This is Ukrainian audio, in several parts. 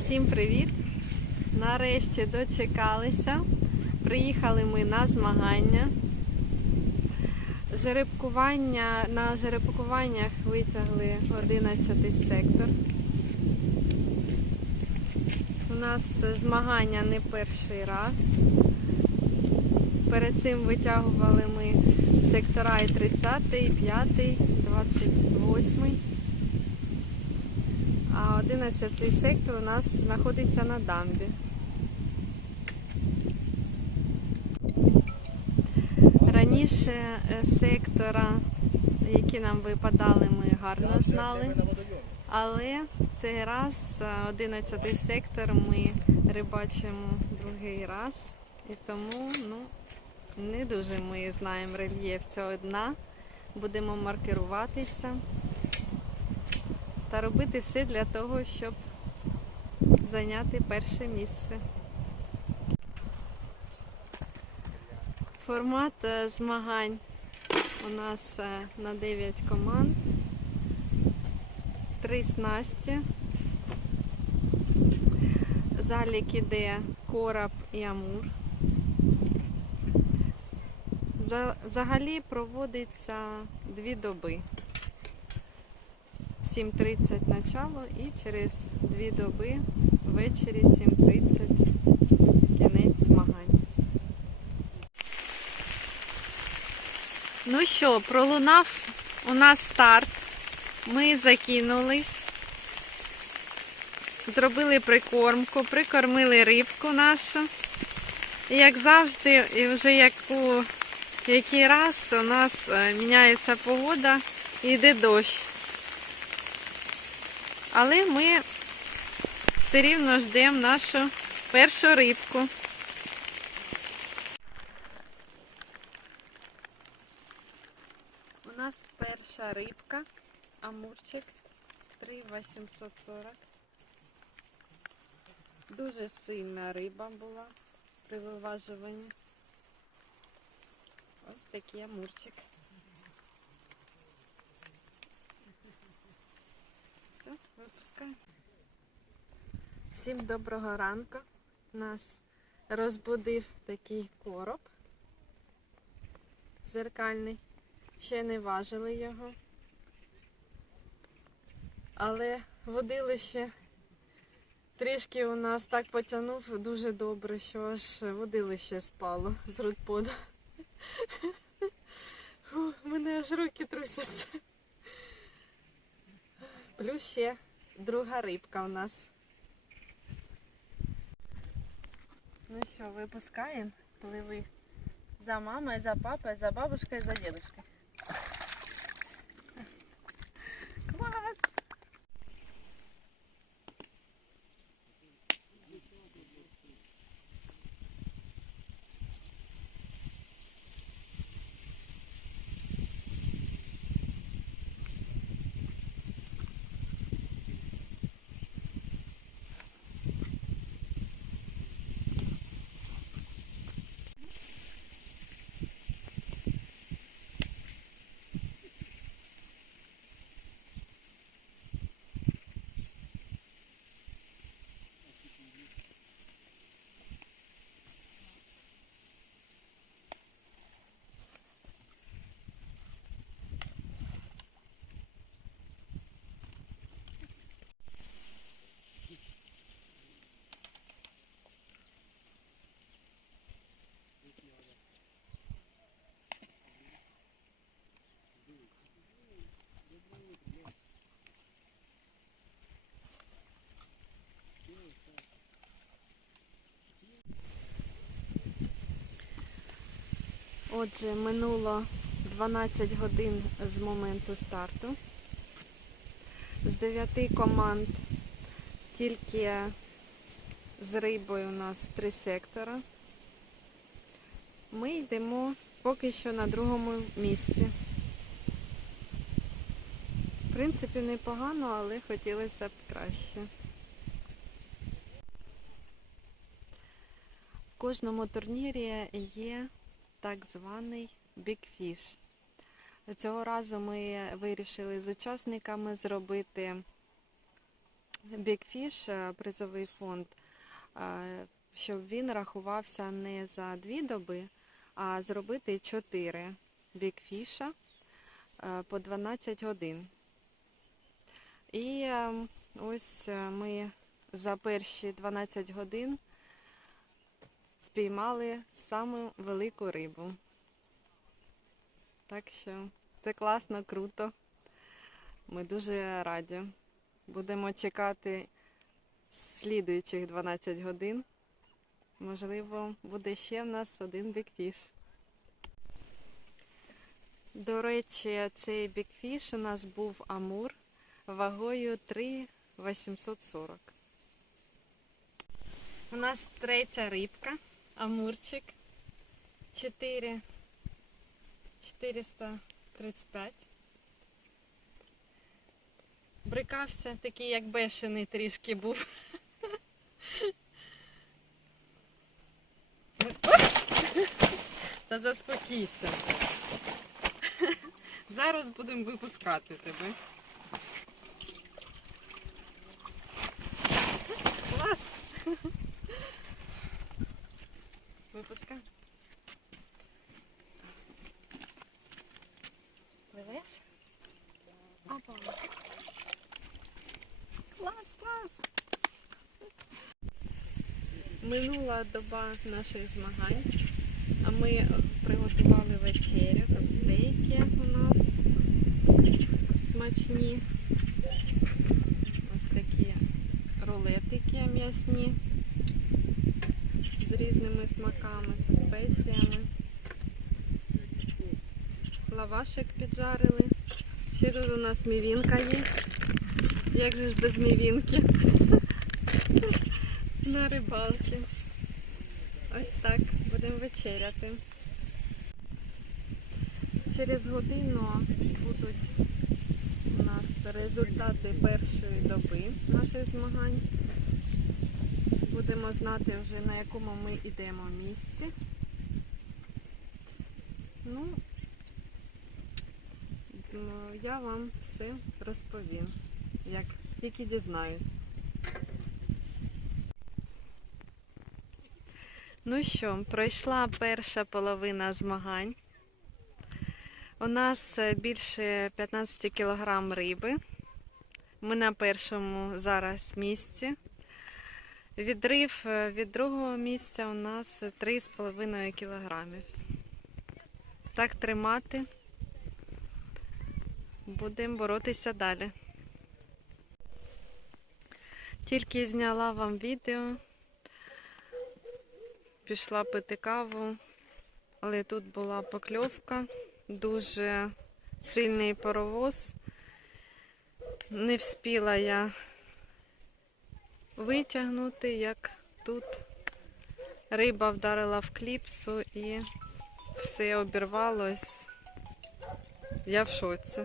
Всім привіт! Нарешті дочекалися. Приїхали ми на змагання. Жеребкування, на жеребкуваннях витягли 11 сектор. У нас змагання не перший раз. Перед цим витягували ми сектора і 30, і 5, 28. А 11 сектор у нас знаходиться на дамбі. Раніше е, сектора, які нам випадали, ми гарно знали. Але цей раз е, 11 сектор ми рибачимо другий раз. І тому ну, не дуже ми знаємо рельєф цього дна. Будемо маркеруватися та робити все для того, щоб зайняти перше місце. Формат е, змагань у нас е, на 9 команд. Три снасті. Залік іде кораб і амур. Взагалі проводиться дві доби. 7.30 начало і через дві доби ввечері 7.30 кінець змагань. Ну що, пролунав у нас старт. Ми закинулись, зробили прикормку, прикормили рибку нашу. І як завжди, і вже яку, який раз у нас е, міняється погода йде дощ. Але ми все рівно ждемо нашу першу рибку. У нас перша рибка, амурчик 3,840. Дуже сильна риба була при виважуванні. Ось такий амурчик. Все, випускаємо. Всім доброго ранку. Нас розбудив такий короб зеркальний. Ще не важили його. Але водилище трішки у нас так потягнув дуже добре, що аж водилище спало з рудпода. Фу, в мене аж руки трусяться. Плюс ще друга рибка у нас. Ну що, випускаємо, пливи за мамою, за папою, за бабушкою, за дедушкою. Клас! Отже, минуло 12 годин з моменту старту. З 9 команд тільки з рибою у нас три сектора. Ми йдемо поки що на другому місці. В принципі, непогано, але хотілося б краще. В кожному турнірі є так званий Fish. Цього разу ми вирішили з учасниками зробити Бікфіш, призовий фонд, е, щоб він рахувався не за дві доби, а зробити чотири бікфіша е, по 12 годин. І е, ось е, ми за перші 12 годин спіймали саму велику рибу. Так що це класно, круто. Ми дуже раді. Будемо чекати слідуючих 12 годин. Можливо, буде ще в нас один бікфіш. До речі, цей бікфіш у нас був амур вагою 3,840. У нас третя рибка, амурчик. 4 435. Брикався, такий як бешений трішки був. Та заспокійся. Зараз будемо випускати тебе. Клас! Випускай. Пливеш? Опа. Клас, клас. Минула доба наших змагань, а ми приготували вечерю, там стейки у нас смачні. Ось такі рулетики м'ясні з різними смаками, зі спеціями. Лавашик піджарили. Ще тут у нас мівінка є. Як же ж без мівінки? На рибалки. Ось так, будемо вечеряти. Через годину будуть у нас результати першої доби наших змагань. Будемо знати вже на якому ми йдемо місці. Ну, я вам все розповім, як тільки дізнаюсь. Ну що, пройшла перша половина змагань. У нас е, більше 15 кг риби. Ми на першому зараз місці. Відрив е, від другого місця у нас 3,5 кг. Так тримати. Будемо боротися далі. Тільки зняла вам відео, пішла пити каву, але тут була покльовка, дуже сильний паровоз. Не вспіла я витягнути, як тут риба вдарила в кліпсу і все обірвалось. Я в шоці.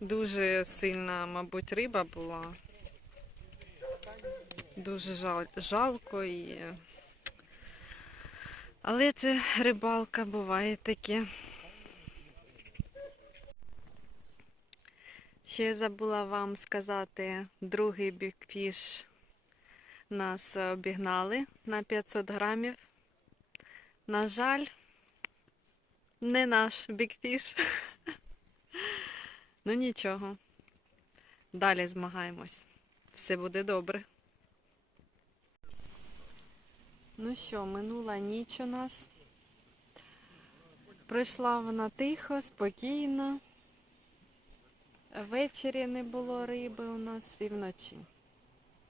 Дуже сильна, мабуть, риба була. Дуже жал, жалко і. Але це рибалка буває таке. Ще забула вам сказати, другий бікфіш нас обігнали на 500 грамів. На жаль, не наш бікфіш. Ну нічого. Далі змагаємось. Все буде добре. Ну що, минула ніч у нас. Пройшла вона тихо, спокійно. Ввечері не було риби у нас і вночі.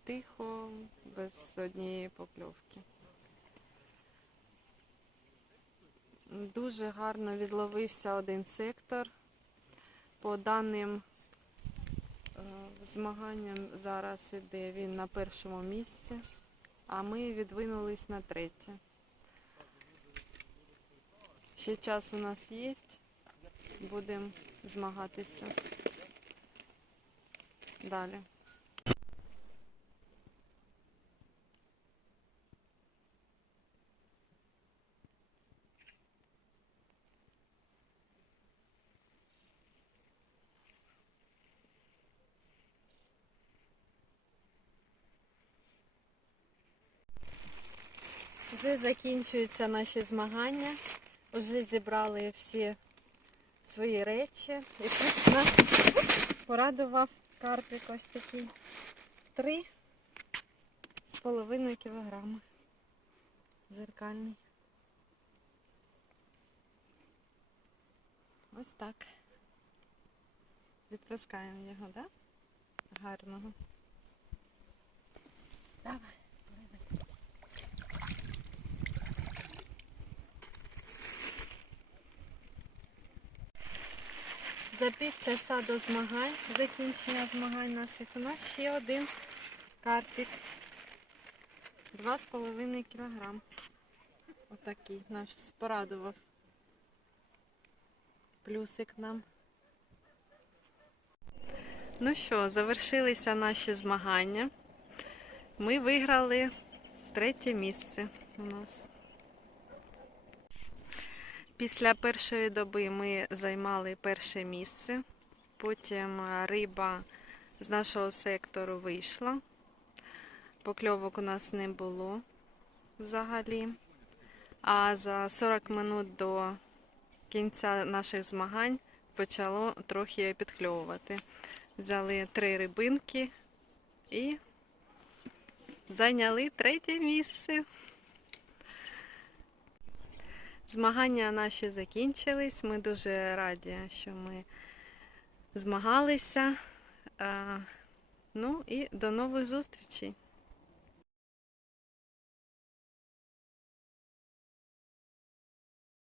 Тихо, без однієї покльовки. Дуже гарно відловився один сектор. По даним е, змаганням зараз іде він на першому місці, а ми відвинулись на третє. Ще час у нас є, будемо змагатися далі. Вже закінчуються наші змагання. Вже зібрали всі свої речі. І тут нас порадував карпік ось такий. Три з половиною кілограма. Зеркальний. Ось так. Відпускаємо його, так? Да? Гарного. Давай. За півчаса до змагань, закінчення змагань наших, у нас ще один карпік. 2,5 кілограм. Отакий наш порадував. Плюсик нам. Ну що, завершилися наші змагання. Ми виграли третє місце у нас. Після першої доби ми займали перше місце. Потім е, риба з нашого сектору вийшла. Покльовок у нас не було взагалі. А за 40 минут до кінця наших змагань почало трохи підкльовувати. Взяли три рибинки і зайняли третє місце. Змагання наші закінчились. Ми дуже раді, що ми змагалися. Е, Ну і до нових зустрічей!